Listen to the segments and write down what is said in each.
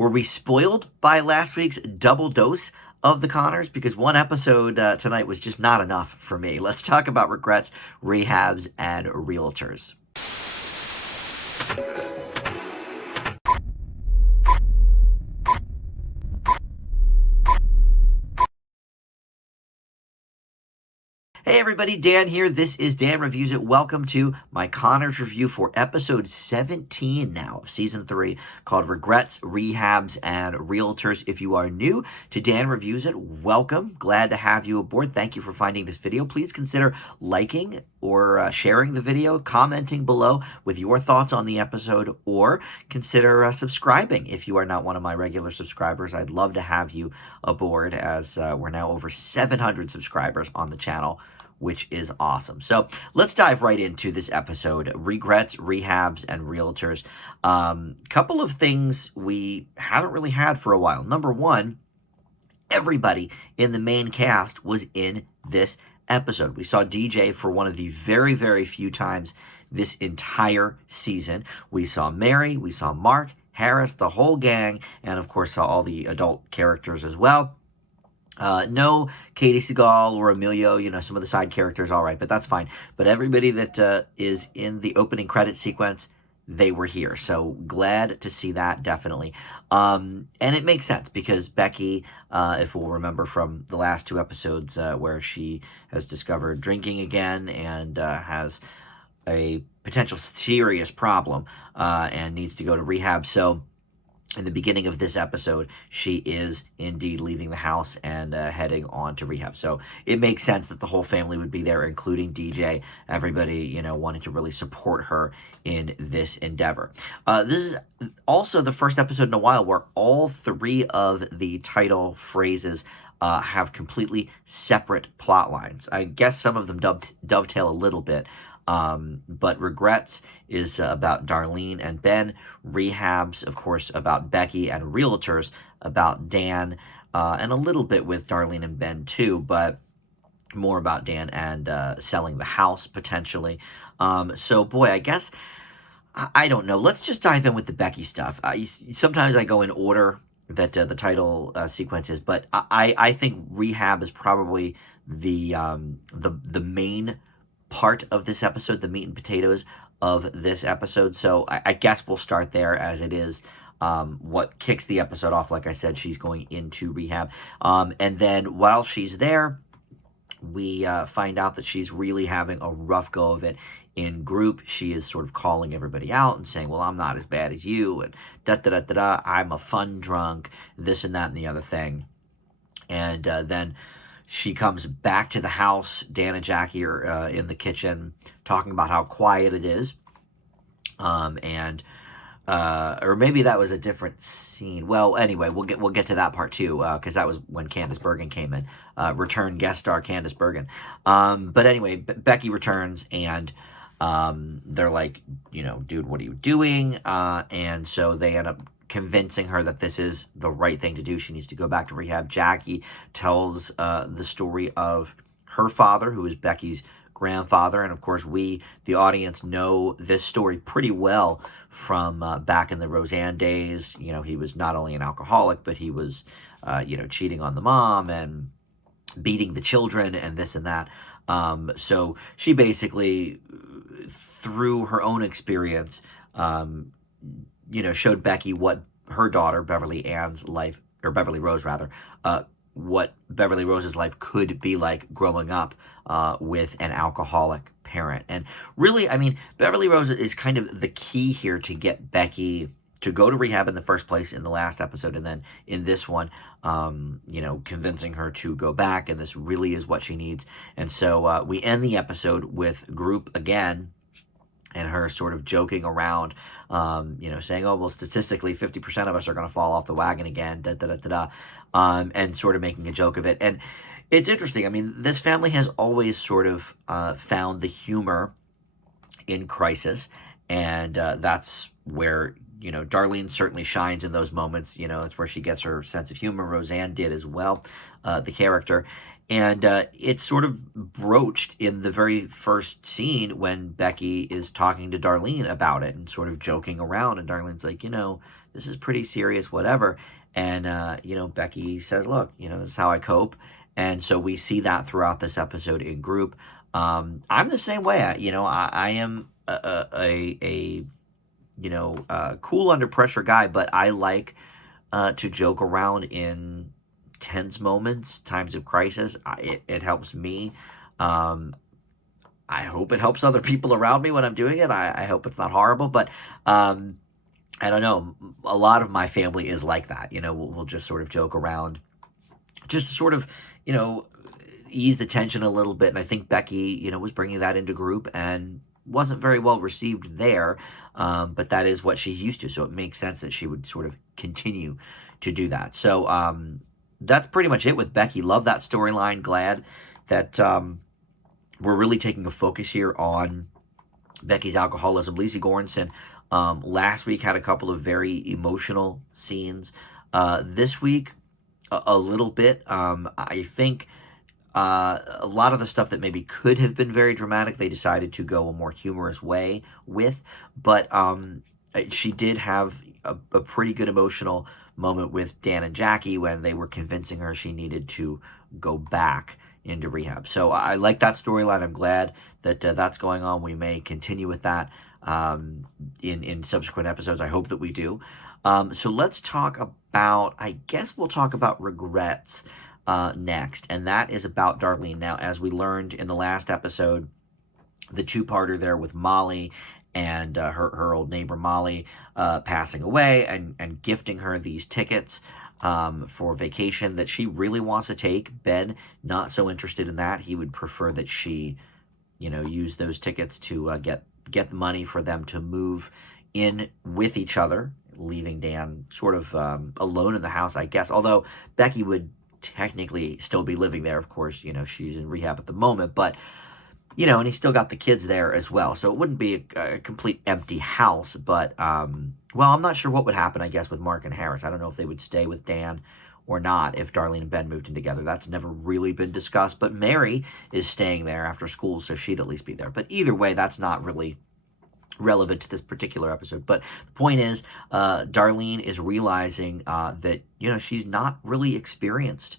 Were we spoiled by last week's double dose of the Connors? Because one episode tonight was just not enough for me. Let's talk about regrets, rehabs, and realtors. Hey everybody, Dan here. This is Dan Reviews It. Welcome to my Connors review for episode 17 now of season 3, called Regrets, Rehabs, and Realtors. If you are new to Dan Reviews It, welcome. Glad to have you aboard. Thank you for finding this video. Please consider liking or sharing the video, commenting below with your thoughts on the episode, or consider subscribing if you are not one of my regular subscribers. I'd love to have you aboard, as we're now over 700 subscribers on the channel, which is awesome. So let's dive right into this episode. Regrets, rehabs, and realtors. Couple of things we haven't really had for a while. Number one, everybody in the main cast was in this episode. We saw DJ for one of the very, very few times this entire season. We saw Mary, we saw Mark, Harris, the whole gang, and of course saw all the adult characters as well. No Katie Seagal or Emilio, some of the side characters, all right, but that's fine. But everybody that is in the opening credit sequence, they were here. So glad to see that, definitely. And it makes sense because Becky, if we'll remember from the last 2 episodes where she has discovered drinking again and has a potential serious problem and needs to go to rehab. So in the beginning of this episode, she is indeed leaving the house and heading on to rehab. So it makes sense that the whole family would be there, including DJ. Everybody, wanting to really support her in this endeavor. This is also the first episode in a while where all 3 of the title phrases have completely separate plot lines. I guess some of them dovetail a little bit. But Regrets is about Darlene and Ben. Rehabs, of course, about Becky, and Realtors about Dan, and a little bit with Darlene and Ben too, but more about Dan and selling the house potentially. So boy, I guess, I don't know. Let's just dive in with the Becky stuff. Sometimes I go in order that the title sequence is, but I think Rehab is probably the main part of this episode, the meat and potatoes of this episode. So I guess we'll start there, as it is what kicks the episode off. Like I said, she's going into rehab. And then while she's there, we find out that she's really having a rough go of it in group. She is sort of calling everybody out and saying, well, I'm not as bad as you, and da-da-da-da-da, I'm a fun drunk, this and that and the other thing. And then she comes back to the house. Dan and Jackie are in the kitchen talking about how quiet it is. Or maybe that was a different scene. Well, anyway, we'll get to that part too, because that was when Candace Bergen came in. Return guest star Candace Bergen. But anyway, Becky returns, and they're like, dude, what are you doing? And so they end up convincing her that this is the right thing to do. She needs to go back to rehab. Jackie tells the story of her father, who is Becky's grandfather. And of course, we, the audience, know this story pretty well from back in the Roseanne days. He was not only an alcoholic, but he was, cheating on the mom and beating the children and this and that. So she basically, through her own experience, showed Becky what her daughter, Beverly Rose, what Beverly Rose's life could be like growing up with an alcoholic parent. And really, Beverly Rose is kind of the key here to get Becky to go to rehab in the first place in the last episode, and then in this one, convincing her to go back, and this really is what she needs. And so we end the episode with group again, and her sort of joking around, saying, oh, well, statistically, 50% of us are going to fall off the wagon again, and sort of making a joke of it. And it's interesting. This family has always sort of found the humor in crisis, and that's where, Darlene certainly shines in those moments. It's where she gets her sense of humor. Roseanne did as well, the character. And it's sort of broached in the very first scene when Becky is talking to Darlene about it and sort of joking around. And Darlene's like, this is pretty serious, whatever. And, Becky says, look, this is how I cope. And so we see that throughout this episode in group. I'm the same way. I am a cool under pressure guy, but I like to joke around in tense moments, times of crisis. It helps me. Um, I hope it helps other people around me when I'm doing it. I hope it's not horrible, but I don't know. A lot of my family is like that. We'll just sort of joke around, just to sort of, you know, ease the tension a little bit. And I think Becky, was bringing that into group and wasn't very well received there. But that is what she's used to. So it makes sense that she would sort of continue to do that. So that's pretty much it with Becky. Love that storyline. Glad that we're really taking a focus here on Becky's alcoholism. Lisa Goranson last week had a couple of very emotional scenes. This week, a little bit. I think a lot of the stuff that maybe could have been very dramatic, they decided to go a more humorous way with. But she did have a pretty good emotional moment with Dan and Jackie when they were convincing her she needed to go back into rehab. So I like that storyline. I'm glad that that's going on. We may continue with that in subsequent episodes. I hope that we do. So let's talk about, I guess we'll talk about regrets next, and that is about Darlene. Now, as we learned in the last episode, the two-parter there with Molly and her old neighbor Molly passing away and gifting her these tickets for vacation that she really wants to take. Ben, not so interested in that. He would prefer that she, use those tickets to get the money for them to move in with each other, leaving Dan sort of alone in the house, I guess. Although Becky would technically still be living there, of course. She's in rehab at the moment, but and he's still got the kids there as well, so it wouldn't be a complete empty house. But well, I'm not sure what would happen, I guess, with Mark and Harris. I don't know if they would stay with Dan or not if Darlene and Ben moved in together. That's never really been discussed. But Mary is staying there after school, so she'd at least be there. But either way, that's not really relevant to this particular episode. But the point is, Darlene is realizing that she's not really experienced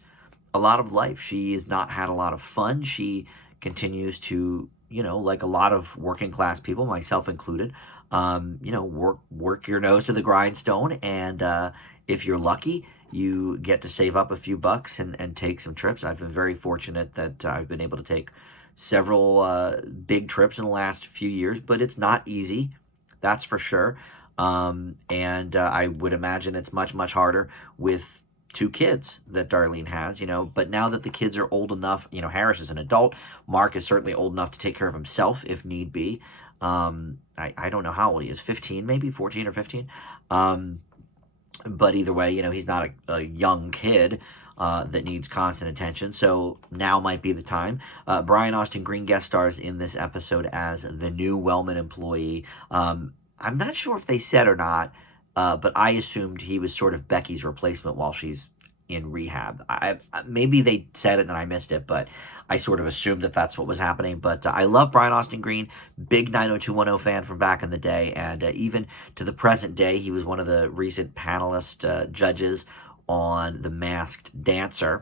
a lot of life. She has not had a lot of fun. She continues to, like a lot of working class people, myself included, work your nose to the grindstone, and if you're lucky, you get to save up a few bucks and take some trips. I've been very fortunate that I've been able to take several big trips in the last few years, but it's not easy, that's for sure. And I would imagine it's much, much harder with two kids that Darlene has, but now that the kids are old enough, Harris is an adult. Mark is certainly old enough to take care of himself if need be. I don't know how old he is, 15, maybe 14 or 15. But either way, he's not a young kid that needs constant attention. So now might be the time. Brian Austin Green guest stars in this episode as the new Wellman employee. I'm not sure if they said or not, but I assumed he was sort of Becky's replacement while she's in rehab. Maybe they said it and I missed it, but I sort of assumed that that's what was happening. But I love Brian Austin Green, big 90210 fan from back in the day, and even to the present day, he was one of the recent panelist judges on The Masked Dancer.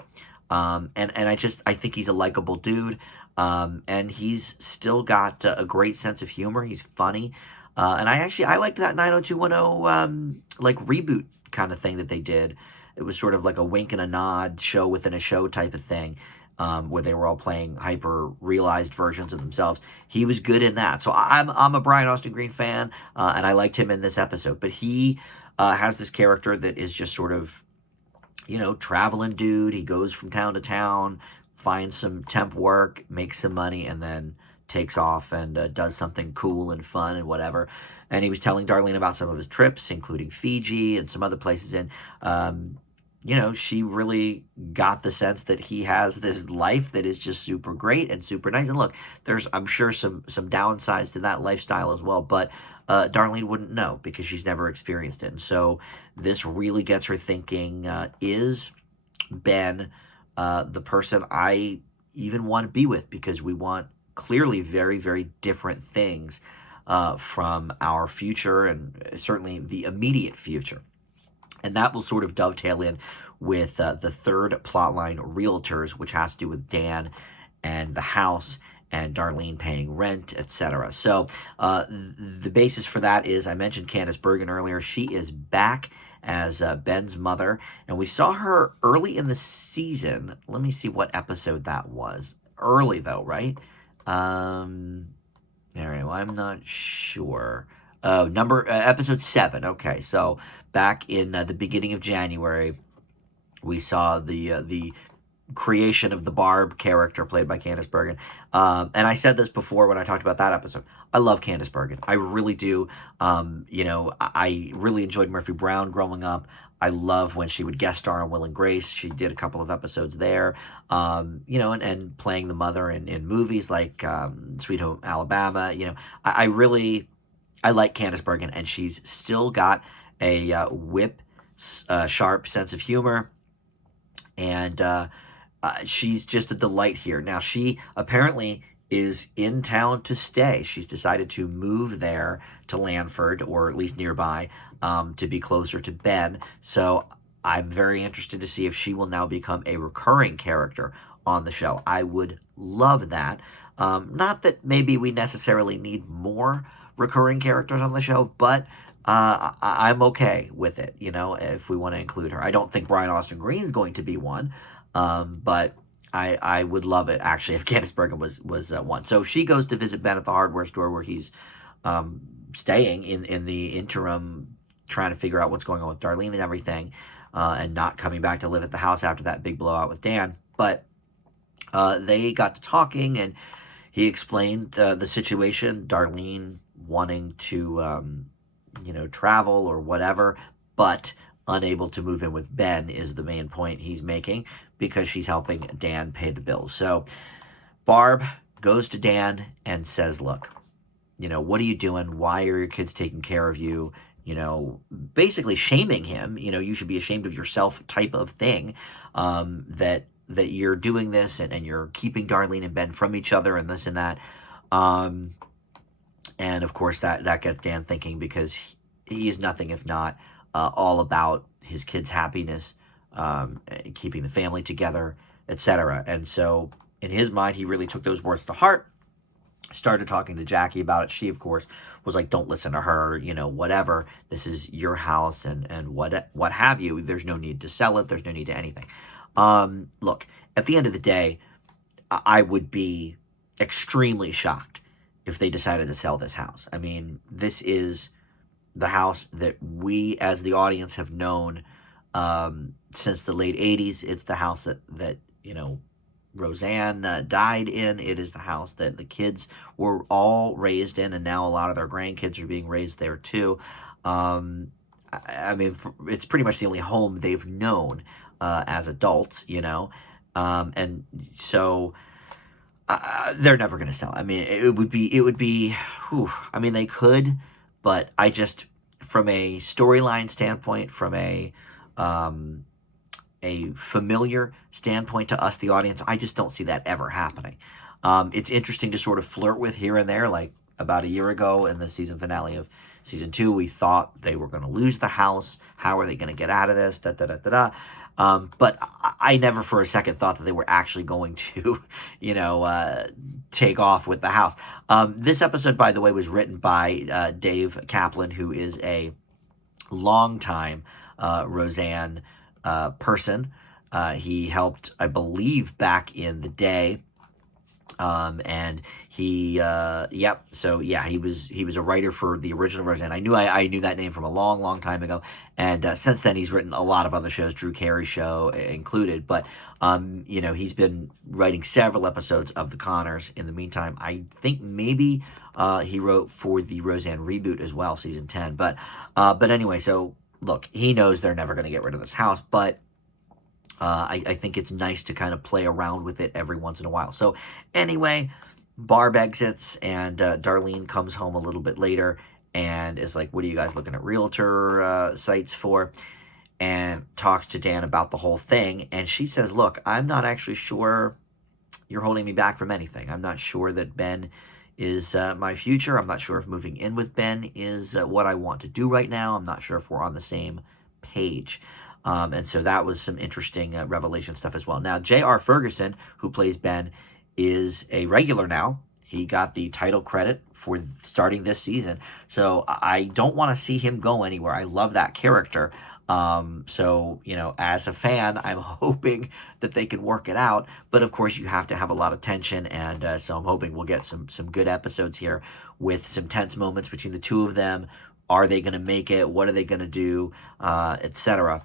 And I think he's a likable dude, and he's still got a great sense of humor. He's funny. And I liked that 90210 like reboot kind of thing that they did. It was sort of like a wink and a nod show within a show type of thing, where they were all playing hyper realized versions of themselves. He was good in that. So I'm a Brian Austin Green fan, and I liked him in this episode. But he has this character that is just sort of, traveling dude. He goes from town to town, finds some temp work, makes some money, and then takes off and does something cool and fun and whatever. And he was telling Darlene about some of his trips, including Fiji and some other places. And, she really got the sense that he has this life that is just super great and super nice. And look, there's, I'm sure, some downsides to that lifestyle as well. But Darlene wouldn't know because she's never experienced it. And so this really gets her thinking, is Ben the person I even want to be with, because we want clearly very, very different things from our future, and certainly the immediate future. And that will sort of dovetail in with the third plot line, Realtors, which has to do with Dan and the house and Darlene paying rent, etc. So the basis for that is, I mentioned Candace Bergen earlier. She is back as Ben's mother, and we saw her early in the season. Let me see what episode that was. Early though, right? All right, well, I'm not sure. Episode 7. Okay, so back in the beginning of January, we saw the creation of the Barb character played by Candace Bergen. And I said this before when I talked about that episode. I love Candace Bergen. I really do. I really enjoyed Murphy Brown growing up. I love when she would guest star on Will and Grace. She did a couple of episodes there, and playing the mother in movies like Sweet Home Alabama. I like Candace Bergen, and she's still got a sharp sense of humor, and she's just a delight here. Now, she apparently is in town to stay. She's decided to move there to Lanford, or at least nearby, to be closer to Ben. So I'm very interested to see if she will now become a recurring character on the show. I would love that. Not that maybe we necessarily need more recurring characters on the show, but I'm okay with it, if we want to include her. I don't think Brian Austin Green is going to be one, but I would love it, actually, if Candace Bergen was one. So she goes to visit Ben at the hardware store where he's staying in the interim, trying to figure out what's going on with Darlene and everything, and not coming back to live at the house after that big blowout with Dan. But they got to talking, and he explained the situation, Darlene wanting to, travel or whatever, but unable to move in with Ben is the main point he's making, because she's helping Dan pay the bills. So Barb goes to Dan and says, look, what are you doing? Why are your kids taking care of you? Basically shaming him, you should be ashamed of yourself type of thing, that you're doing this, and you're keeping Darlene and Ben from each other, and this and that. And of course that gets Dan thinking, because he is nothing if not all about his kids' happiness, keeping the family together, etc. And so in his mind, he really took those words to heart, started talking to Jackie about it. She, of course, was like, don't listen to her, whatever. This is your house, and what have you. There's no need to sell it. There's no need to anything. Look, at the end of the day, I would be extremely shocked if they decided to sell this house. I mean, this is the house that we as the audience have known since the late 80s. It's the house that Roseanne died in. It is the house that the kids were all raised in, and now a lot of their grandkids are being raised there too. I mean, it's pretty much the only home they've known as adults, and so they're never going to sell. I mean, it would be, whew, I mean, they could, but I just, from a storyline standpoint, from a familiar standpoint to us, the audience, I just don't see that ever happening. It's interesting to sort of flirt with here and there, like about a year ago in the season finale of season 2, we thought they were going to lose the house. How are they going to get out of this? Da, da, da, da, da. But I never for a second thought that they were actually going to, take off with the house. This episode, by the way, was written by Dave Kaplan, who is a longtime Roseanne person. He helped, I believe, back in the day. And he, he was a writer for the original Roseanne. I knew that name from a long, long time ago, and since then he's written a lot of other shows, Drew Carey show included. But he's been writing several episodes of The Connors. In the meantime, I think maybe he wrote for the Roseanne reboot as well, season 10. But anyway, so look, he knows they're never going to get rid of this house, but I think it's nice to kind of play around with it every once in a while. So anyway, Barb exits, and Darlene comes home a little bit later and is like, what are you guys looking at realtor sites for? and talks to Dan about the whole thing. And she says, look, I'm not actually sure you're holding me back from anything. I'm not sure that Ben is my future. I'm not sure if moving in with Ben is what I want to do right now. I'm not sure if we're on the same page. And so that was some interesting revelation stuff as well. Now, J.R. Ferguson, who plays Ben, is a regular now. He got the title credit for starting this season. So I don't want to see him go anywhere. I love that character. So, as a fan, I'm hoping that they can work it out. But of course, you have to have a lot of tension. And so I'm hoping we'll get some good episodes here with some tense moments between the two of them. Are they going to make it? What are they going to do? Etc.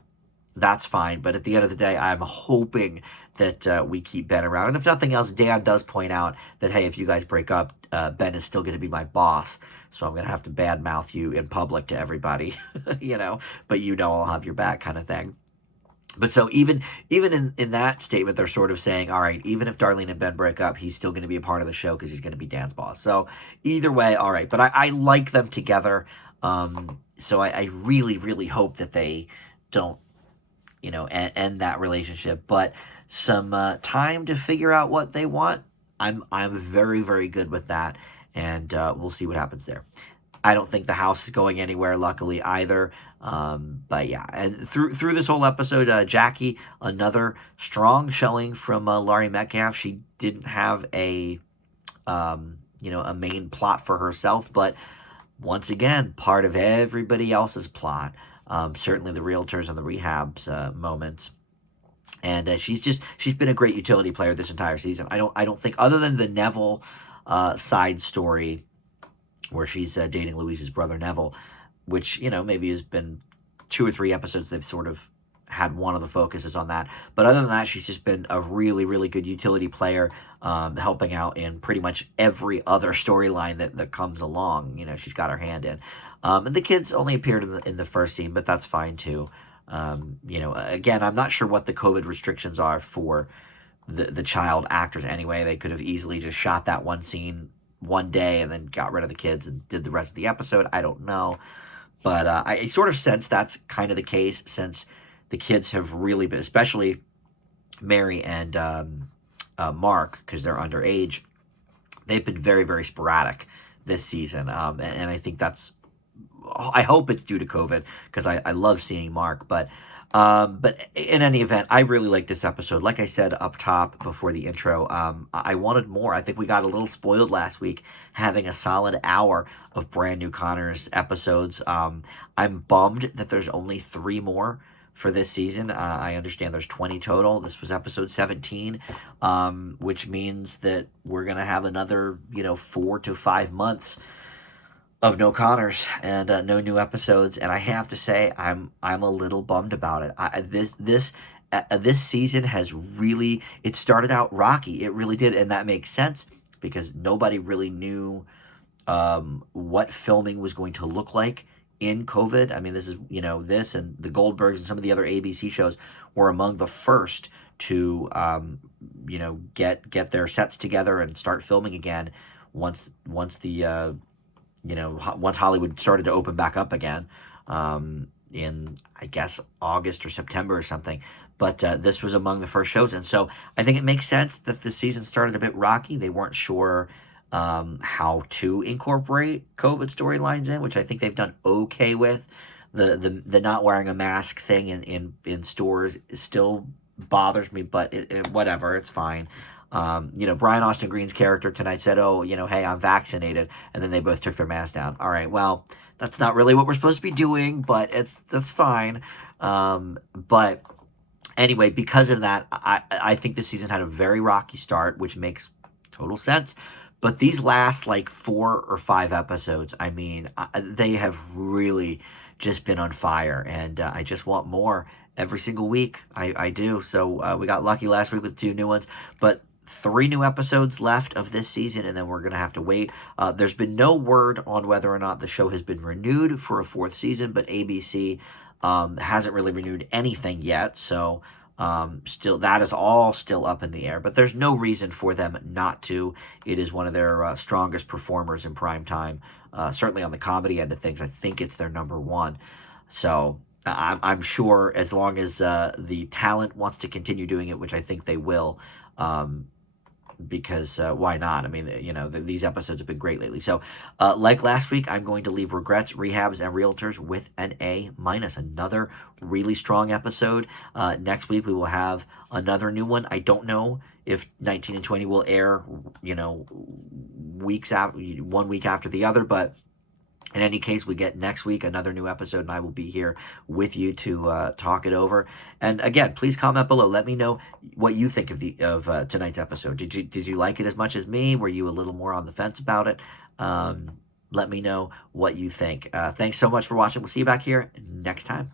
That's fine. But at the end of the day, I'm hoping that we keep Ben around. And if nothing else, Dan does point out that, hey, if you guys break up, Ben is still going to be my boss. So I'm going to have to badmouth you in public to everybody, but I'll have your back kind of thing. But so even in that statement, they're sort of saying, all right, even if Darlene and Ben break up, he's still going to be a part of the show because he's going to be Dan's boss. So either way, all right. But I like them together. So I really, really hope that they don't, end that relationship. But some time to figure out what they want, I'm very, very good with that. And we'll see what happens there. I don't think the house is going anywhere, luckily, either. But yeah, and through this whole episode, Jackie, another strong showing from Laurie Metcalf. She didn't have a main plot for herself, but once again, part of everybody else's plot. Certainly the Realtors and the Rehabs moments. And she's been a great utility player this entire season. I don't think, other than the Neville side story where she's dating Louise's brother Neville, which, maybe has been 2 or 3 episodes they've sort of had one of the focuses on that. But other than that, she's just been a really, really good utility player, helping out in pretty much every other storyline that comes along. She's got her hand in. And the kids only appeared in the first scene, but that's fine too. Again, I'm not sure what the COVID restrictions are for the child actors anyway. They could have easily just shot that one scene one day and then got rid of the kids and did the rest of the episode. I don't know. But I sort of sense that's kind of the case, since the kids have really been, especially Mary and Mark, because they're underage, they've been very, very sporadic this season. And I think I hope it's due to COVID, because I love seeing Mark. But in any event, I really like this episode. Like I said up top before the intro, I wanted more. I think we got a little spoiled last week, having a solid hour of brand new Connors episodes. I'm bummed that there's only 3 more for this season. I understand there's 20 total. This was episode 17, which means that we're going to have another, 4 to 5 months of no Connors and no new episodes. And I have to say, I'm a little bummed about it. This season has really, it started out rocky. It really did. And that makes sense, because nobody really knew what filming was going to look like in COVID. I mean, this is, this and the Goldbergs and some of the other ABC shows were among the first to, get their sets together and start filming again once Hollywood started to open back up again, in, I guess, August or September or something. But this was among the first shows. And so I think it makes sense that the season started a bit rocky. They weren't sure how to incorporate COVID storylines in, which I think they've done okay with. The not wearing a mask thing in stores still bothers me, but whatever, it's fine. Brian Austin Green's character tonight said, oh, hey, I'm vaccinated. And then they both took their masks down. All right, well, that's not really what we're supposed to be doing, but that's fine. But anyway, because of that, I think this season had a very rocky start, which makes total sense. But these last 4 or 5 episodes, I mean, they have really just been on fire. And I just want more every single week. I do. So we got lucky last week with 2 new ones. But 3 new episodes left of this season, and then we're going to have to wait. There's been no word on whether or not the show has been renewed for a 4th season, but ABC hasn't really renewed anything yet. So still, that is all still up in the air, but there's no reason for them not to. It is one of their strongest performers in prime time, certainly on the comedy end of things. I think it's their number 1. So I'm sure as long as the talent wants to continue doing it, which I think they will, um, because why not? I mean, these episodes have been great lately. So, like last week, I'm going to leave Regrets, Rehabs, and Realtors with an A minus. Another really strong episode. Next week, we will have another new one. I don't know if 19 and 20 will air, weeks after, 1 week after the other, but in any case, we get next week another new episode, and I will be here with you to talk it over. And again, please comment below. Let me know what you think of tonight's episode. Did you like it as much as me? Were you a little more on the fence about it? Let me know what you think. Thanks so much for watching. We'll see you back here next time.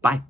Bye.